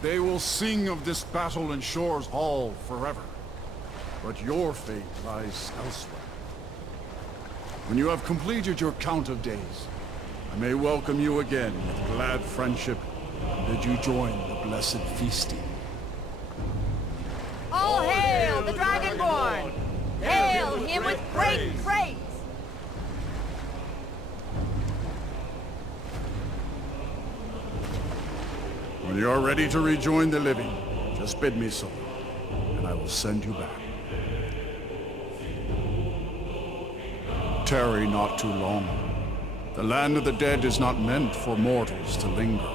They will sing of this battle in Shore's Hall forever. But your fate lies elsewhere. When you have completed your count of days, I may welcome you again with glad friendship and bid you join the blessed feasting. All hail the Dragonborn! Hail him with great praise! When you are ready to rejoin the living, just bid me so, and I will send you back. Tarry not too long. The land of the dead is not meant for mortals to linger.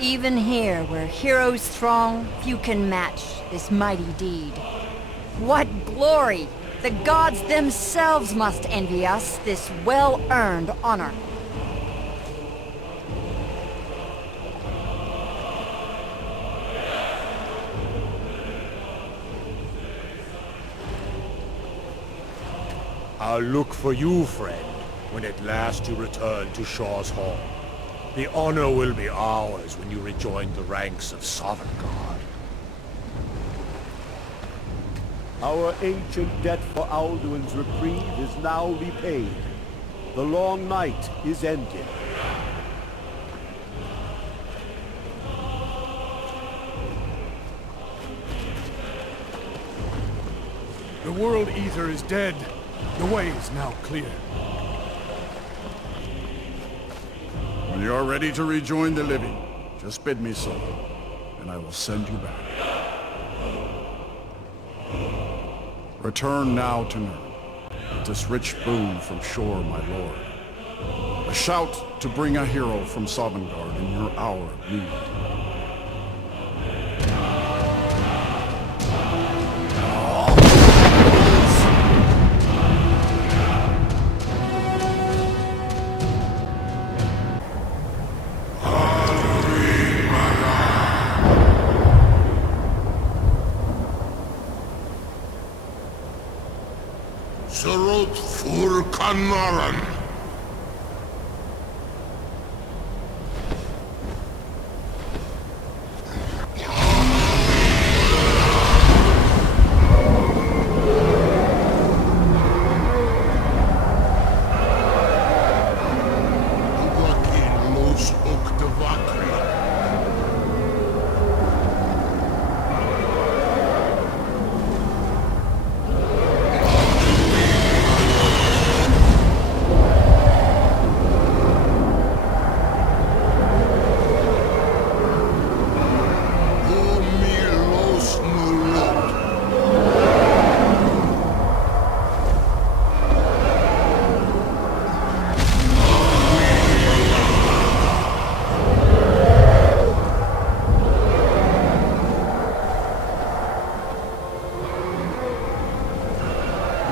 Even here, where heroes throng, few can match this mighty deed. What glory! The gods themselves must envy us this well-earned honor. I'll look for you, friend, when at last you return to Shaw's Hall. The honor will be ours when you rejoin the ranks of Dawnguard. Our ancient debt for Alduin's reprieve is now repaid. The long night is ended. The World Eater is dead. The way is now clear. When you are ready to rejoin the living, just bid me so, and I will send you back. Return now to Nurn, with this rich boon from Shore, my lord. A shout to bring a hero from Dawnguard in your hour of need. Surut fur Kanaran.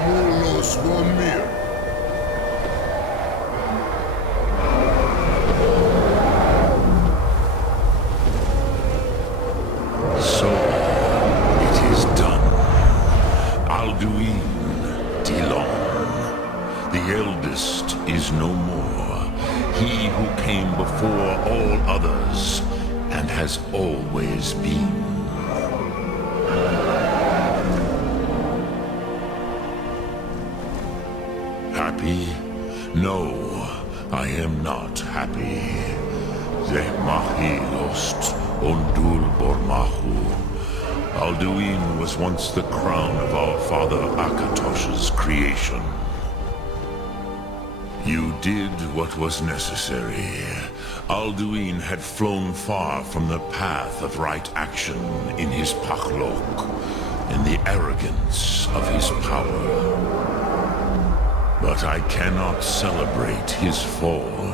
Mulos Vomir. So, it is done. Alduin, Dilon, the eldest is no more. He who came before all others, and has always been. Happy? No, I am not happy. Zehmahi lost Ondul Bormahu. Alduin was once the crown of our father Akatosh's creation. You did what was necessary. Alduin had flown far from the path of right action in his Pachlok, in the arrogance of his power. But I cannot celebrate his fall.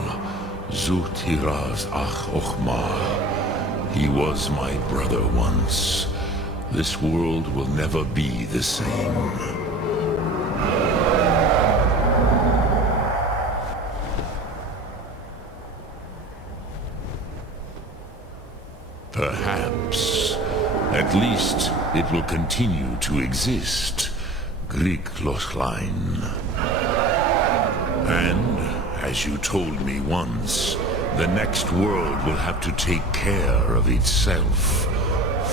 Zutiraz Ach Ochma. He was my brother once. This world will never be the same. Perhaps. At least it will continue to exist. Griklochlein. And, as you told me once, the next world will have to take care of itself.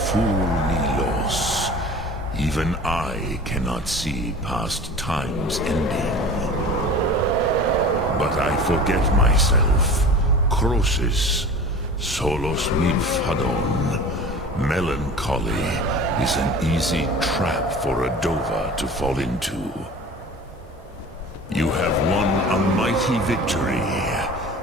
Fool Nilos. Even I cannot see past time's ending. But I forget myself. Crosis. Solos Milfadon. Melancholy is an easy trap for a Dova to fall into. You have won a mighty victory,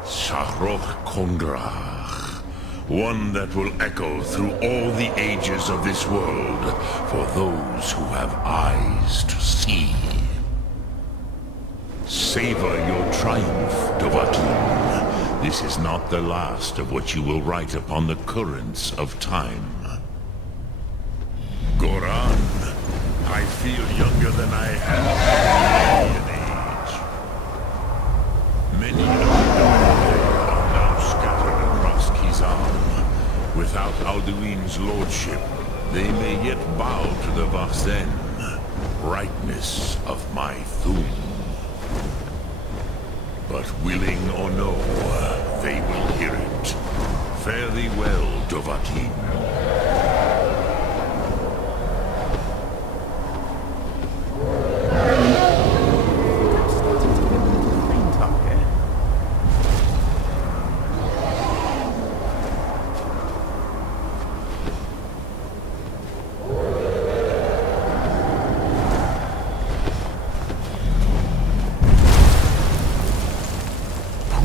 Shahroch Kongrach. One that will echo through all the ages of this world for those who have eyes to see. Savor your triumph, Dovahkiin. This is not the last of what you will write upon the currents of time. Goran, I feel younger than I have in age. Many of the Dova are now scattered across Kizan. Without Alduin's lordship, they may yet bow to the Vahzen, brightness of my Thum. But willing or no, they will hear it. Fare thee well, Dovahkiin.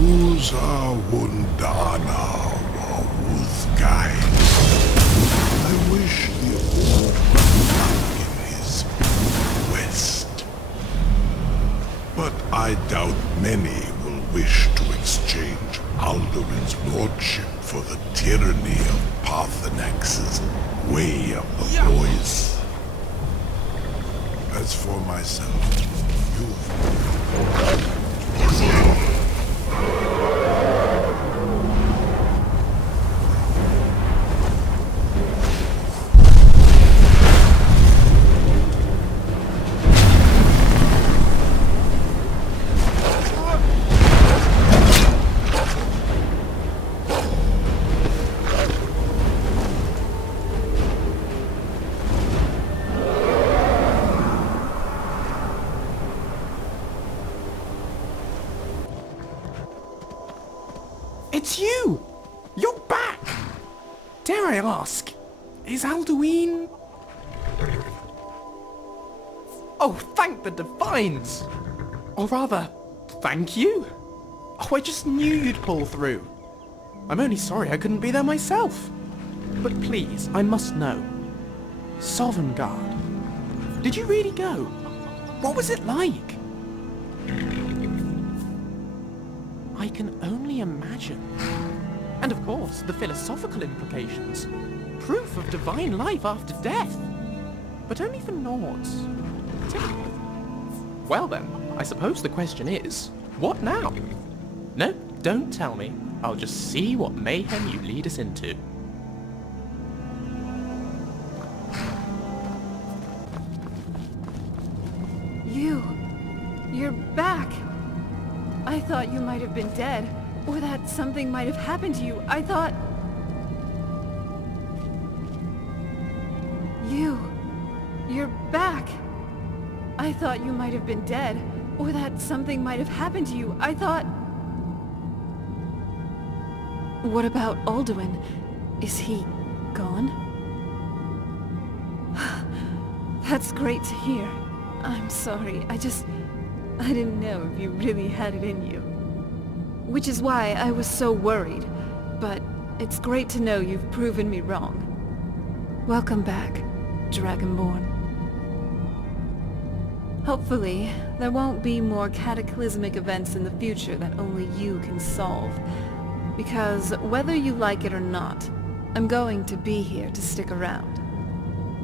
Uza Wundana Wawuzgai. I wish the old man in his west. But I doubt many will wish to exchange Alduin's lordship for the tyranny of Parthenax's way of the voice. As for myself, It's you! You're back! Dare I ask, is Alduin... Oh, thank the Divines! Or rather, thank you! Oh, I just knew you'd pull through. I'm only sorry I couldn't be there myself. But please, I must know. Sovngarde. Did you really go? What was it like? I can only imagine. And of course, the philosophical implications. Proof of divine life after death. But only for Nords. Typically. Well then, I suppose the question is, what now? No, don't tell me. I'll just see what mayhem you lead us into. You're back. I thought you might have been dead, or that something might have happened to you. I thought... You're back. I thought you might have been dead, or that something might have happened to you. I thought... What about Alduin? Is he gone? That's great to hear. I'm sorry, I didn't know if you really had it in you. Which is why I was so worried. But it's great to know you've proven me wrong. Welcome back, Dragonborn. Hopefully, there won't be more cataclysmic events in the future that only you can solve. Because whether you like it or not, I'm going to be here to stick around.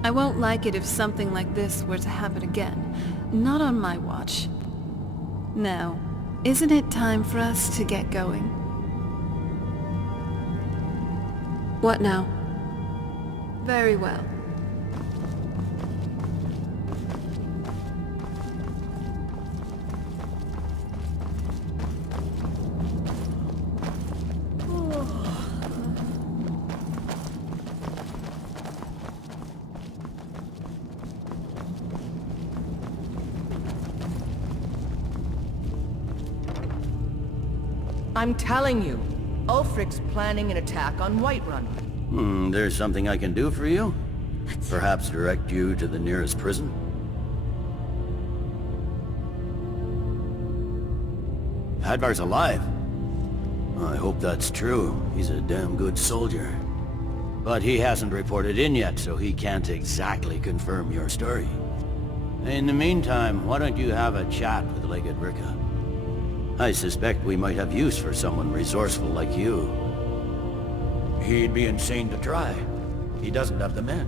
I won't like it if something like this were to happen again. Not on my watch. Now, isn't it time for us to get going? What now? Very well. I'm telling you, Ulfric's planning an attack on Whiterun. There's something I can do for you? Perhaps direct you to the nearest prison? Hadvar's alive. I hope that's true. He's a damn good soldier. But he hasn't reported in yet, so he can't exactly confirm your story. In the meantime, why don't you have a chat with Legate Ricka? I suspect we might have use for someone resourceful like you. He'd be insane to try. He doesn't have the men.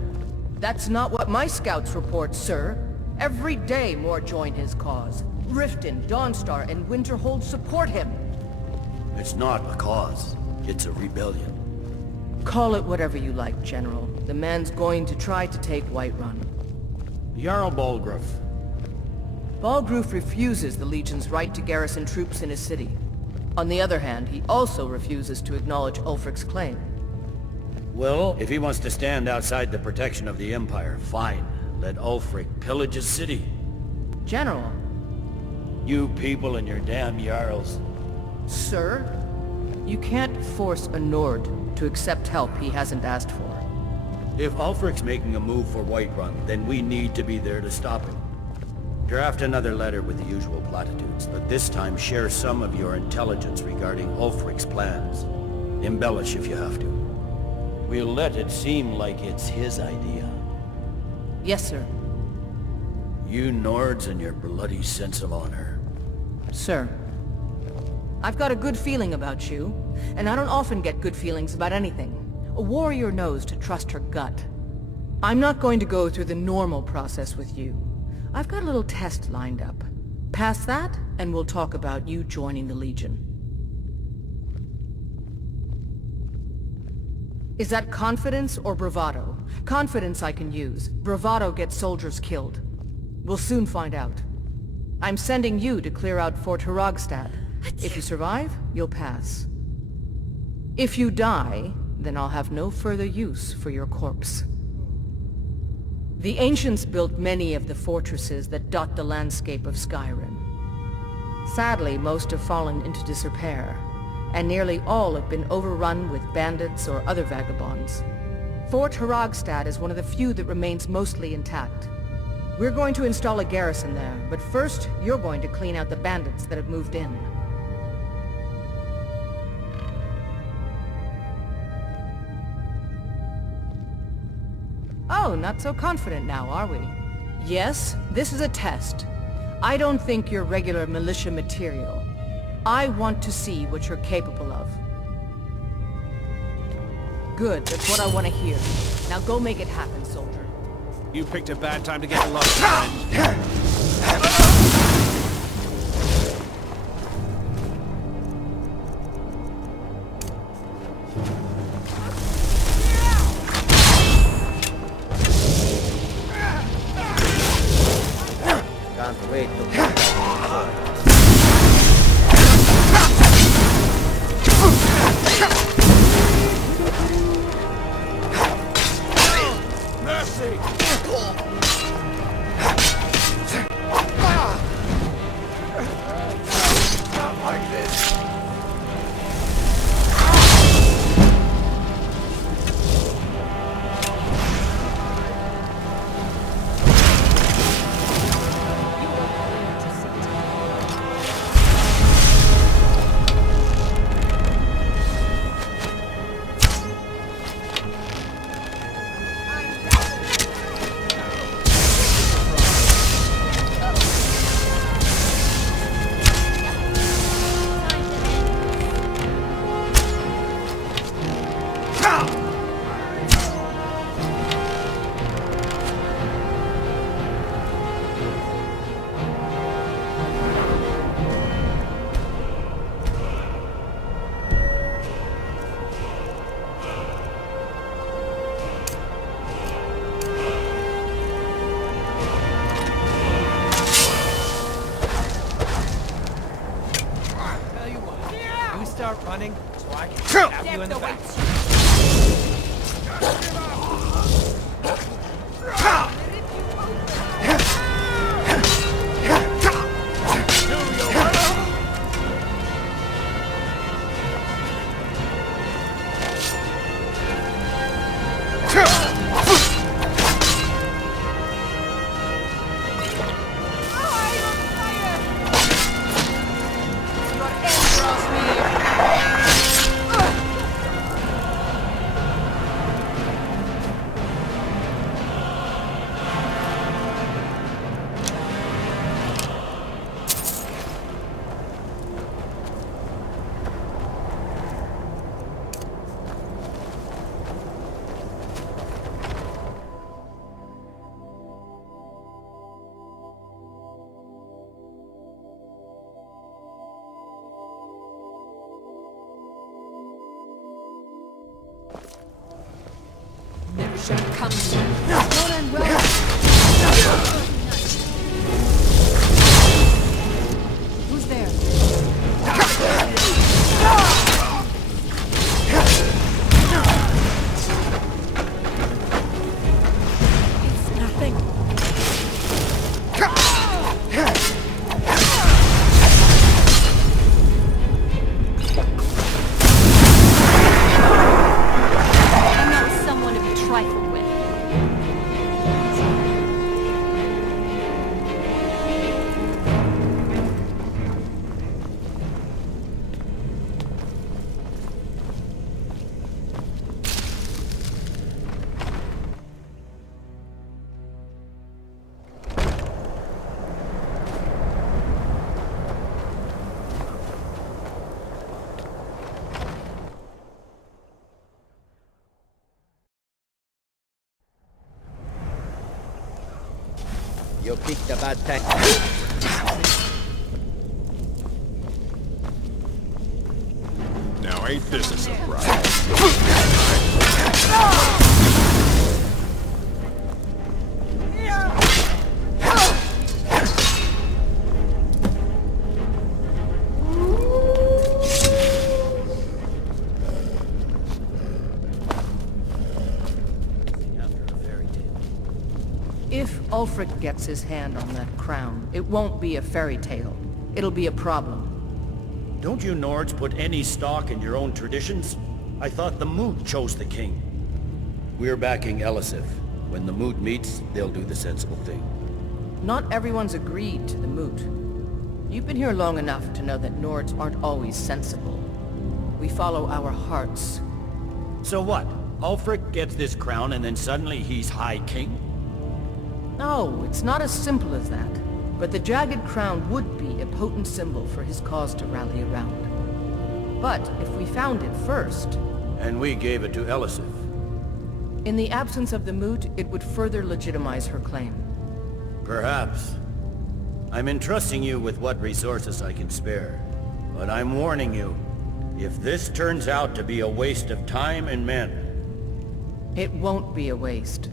That's not what my scouts report, sir. Every day more join his cause. Riften, Dawnstar, and Winterhold support him. It's not a cause. It's a rebellion. Call it whatever you like, General. The man's going to try to take Whiterun. Jarl Balgruuf. Balgruuf refuses the Legion's right to garrison troops in his city. On the other hand, he also refuses to acknowledge Ulfric's claim. Well, if he wants to stand outside the protection of the Empire, fine. Let Ulfric pillage his city. General. You people and your damn Jarls. Sir? You can't force a Nord to accept help he hasn't asked for. If Ulfric's making a move for Whiterun, then we need to be there to stop him. Draft another letter with the usual platitudes, but this time share some of your intelligence regarding Ulfric's plans. Embellish if you have to. We'll let it seem like it's his idea. Yes, sir. You Nords and your bloody sense of honor. Sir. I've got a good feeling about you, and I don't often get good feelings about anything. A warrior knows to trust her gut. I'm not going to go through the normal process with you. I've got a little test lined up. Pass that, and we'll talk about you joining the Legion. Is that confidence or bravado? Confidence I can use. Bravado gets soldiers killed. We'll soon find out. I'm sending you to clear out Fort Hrogstad. If you survive, you'll pass. If you die, then I'll have no further use for your corpse. The ancients built many of the fortresses that dot the landscape of Skyrim. Sadly, most have fallen into disrepair, and nearly all have been overrun with bandits or other vagabonds. Fort Hrogstad is one of the few that remains mostly intact. We're going to install a garrison there, but first, you're going to clean out the bandits that have moved in. Oh, not so confident now, are we? Yes, this is a test. I don't think you're regular militia material. I want to see what you're capable of. Good, that's what I want to hear. Now go make it happen, soldier. You picked a bad time to get lost, friend. Can't wait to find out. Mercy! Not like this. Start running so I can stab you in the back. Never shall come to well and well. Who's there? It's nothing. I'm not someone to be trifled with. You picked a bad time. Now ain't this a surprise? If Ulfric gets his hand on that crown, it won't be a fairy tale. It'll be a problem. Don't you Nords put any stock in your own traditions? I thought the Moot chose the king. We're backing Elisif. When the Moot meets, they'll do the sensible thing. Not everyone's agreed to the moot. You've been here long enough to know that Nords aren't always sensible. We follow our hearts. So what? Ulfric gets this crown and then suddenly he's High King? No, it's not as simple as that. But the jagged crown would be a potent symbol for his cause to rally around. But if we found it first... And we gave it to Elisif. In the absence of the moot, it would further legitimize her claim. Perhaps. I'm entrusting you with what resources I can spare. But I'm warning you, if this turns out to be a waste of time and men... It won't be a waste.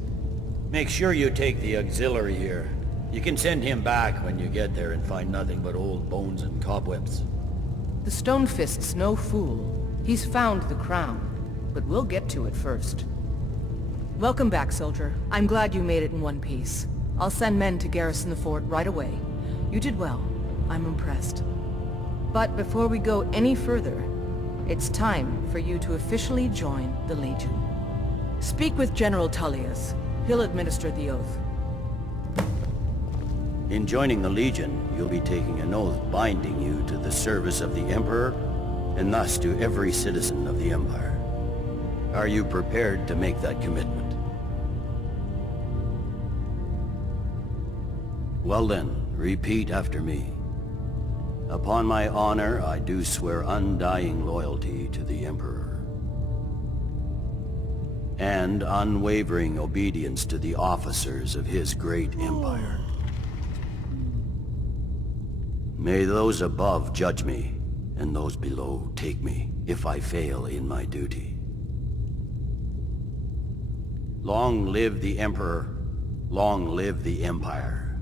Make sure you take the auxiliary here. You can send him back when you get there and find nothing but old bones and cobwebs. The Stone Fist's no fool. He's found the crown, but we'll get to it first. Welcome back, soldier. I'm glad you made it in one piece. I'll send men to garrison the fort right away. You did well. I'm impressed. But before we go any further, it's time for you to officially join the Legion. Speak with General Tullius. He'll administer the oath. In joining the Legion, you'll be taking an oath binding you to the service of the Emperor, and thus to every citizen of the Empire. Are you prepared to make that commitment? Well then, repeat after me. Upon my honor, I do swear undying loyalty to the Emperor, and unwavering obedience to the officers of his great empire. May those above judge me, and those below take me, if I fail in my duty. Long live the Emperor, long live the Empire.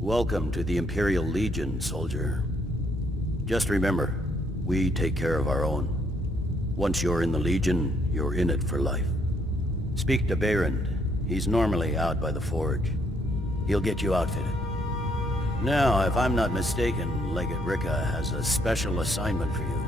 Welcome to the Imperial Legion, soldier. Just remember, we take care of our own. Once you're in the Legion, you're in it for life. Speak to Behrend. He's normally out by the forge. He'll get you outfitted. Now, if I'm not mistaken, Legate Ricka has a special assignment for you.